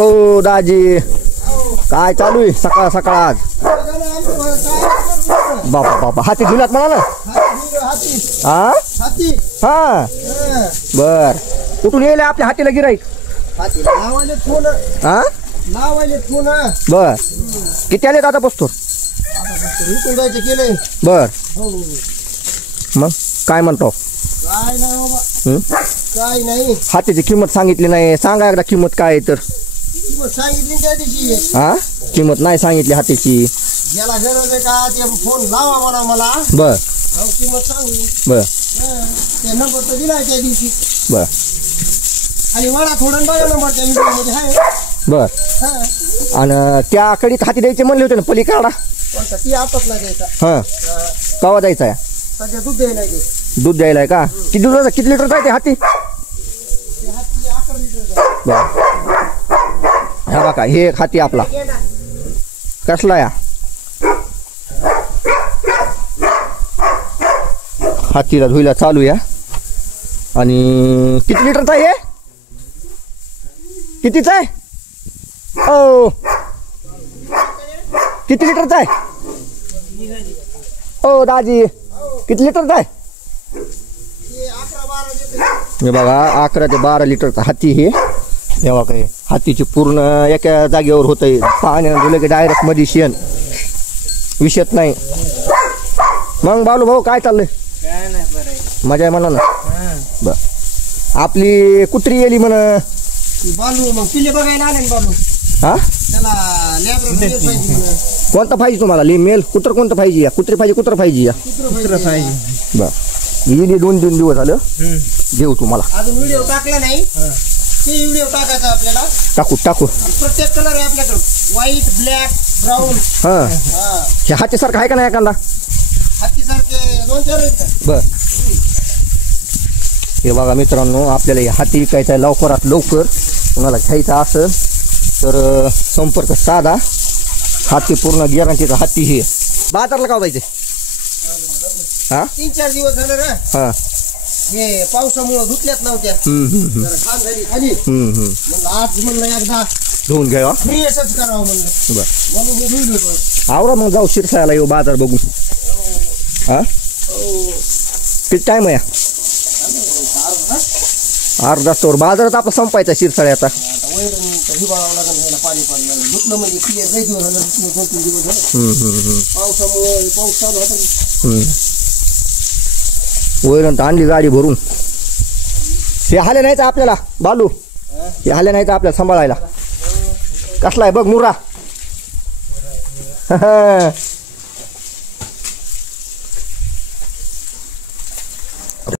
ओ दाजी काय चालू आहे सकाळ सकाळ आज? बापा बापा हाती धुलात म्हणा ना. हा हा बर कुठून येईल आपल्या हातीला गिराईक? हा बर किती आले आता बसतो? बर मग काय म्हणतो? काय नाही हातीची किंमत सांगितली नाही. सांगा एकदा किंमत काय आहे तर. सांगितली त्या दिवशी. हा किंमत नाही सांगितली हातीची. याला गरज आहे का ते फोन लावा म्हणा मला. बर किंमत सांगू. बर ते नंबर तर दिलाय त्या दिवशी. बर आणि मला थोडं बघा नंबर त्या व्हिडिओ मध्ये आहे. बर आणि त्या कडीत हाती द्यायचे म्हणले होते ना पलीकडा. कोणता ती आताच नाही द्यायचा. हा कवा द्यायचा आहे? सध्या दूध द्यायला आहे. दूध द्यायला आहे का? किती दूध किती लिटरचा आहे ते हाती? ते हाती 11 लिटर. बर हा बघा हे एक हाती आपला कसला या हातीला धुईला चालू या. आणि किती लिटरचा आहे? कितीचा आहे? ओ किती लिटरचा आहे? ओ दाजी किती लिटरचा आहे? हे बघा 11 ते 12 लिटरचा हाती हे. तेव्हा काय हातीची पूर्ण एका जागेवर होतंय. पाण्यानं धुलं की डायरेक्ट मध्ये शेण विषयत नाही. मग बालू भाऊ काय चाललंय? मजा आहे म्हणा ना. बर आपली कुत्री गेली म्हण. बालू मग पिल्ले बघायला आले बालू. हा त्याला लॅब्राडोर पाहिजे. कोणता पाहिजे तुम्हाला? मेल कुत्र कोणतं पाहिजे? या कुत्री पाहिजे कुत्र पाहिजे या? कुत्र पाहिजे. बर गेली 2-3 दिवस झालं घेऊ तुम्हाला. अजून व्हिडिओ टाकला नाही. ते व्हिडिओ टाकायचा आपल्याला. टाकू टाकू. प्रत्येक कलर आहे आपल्याकडे. White black brown. हा हे हातीसारखं आहे का नाही एखादा? हातीसारखे 2-4 आहेत. बर हे बघा मित्रांनो आपल्याला हे हाती विकायचा आहे लवकरात लवकर. कोणाला घ्यायचा असेल तर संपर्क साधा. हाती पूर्ण गॅरंटीचा हाती हे. बाजारला का जायचे? हा 3-4 दिवस झाले रे. हा हे पावसामुळे धुतल्यात नव्हत्या. घाण झाली खाली. म्हणलं आज म्हणलं एकदा धुवून घ्या. फ्रेशच करावं म्हणलं. बर म्हणून हे धुवलं होतं. आवरा मग जाऊ शिरसायला येऊ बाजार बघू. हा किती टाइम आहे? अर्धा तास बाजारात आपला संपायचा शिरसाळ्याचा. हिवाळावं लागेल पाणी पाणी धुतलं म्हणजे क्लिअर नाही दिवस झालं. 2-3 दिवस झाले पावसामुळे. पाऊस चालू होता. वैरण तर आणली गाडी भरून. हे हाले नाहीच आपल्याला बालू. हे हाले नाहीच आपल्याला सांभाळायला. कसला आहे बघ मुरा.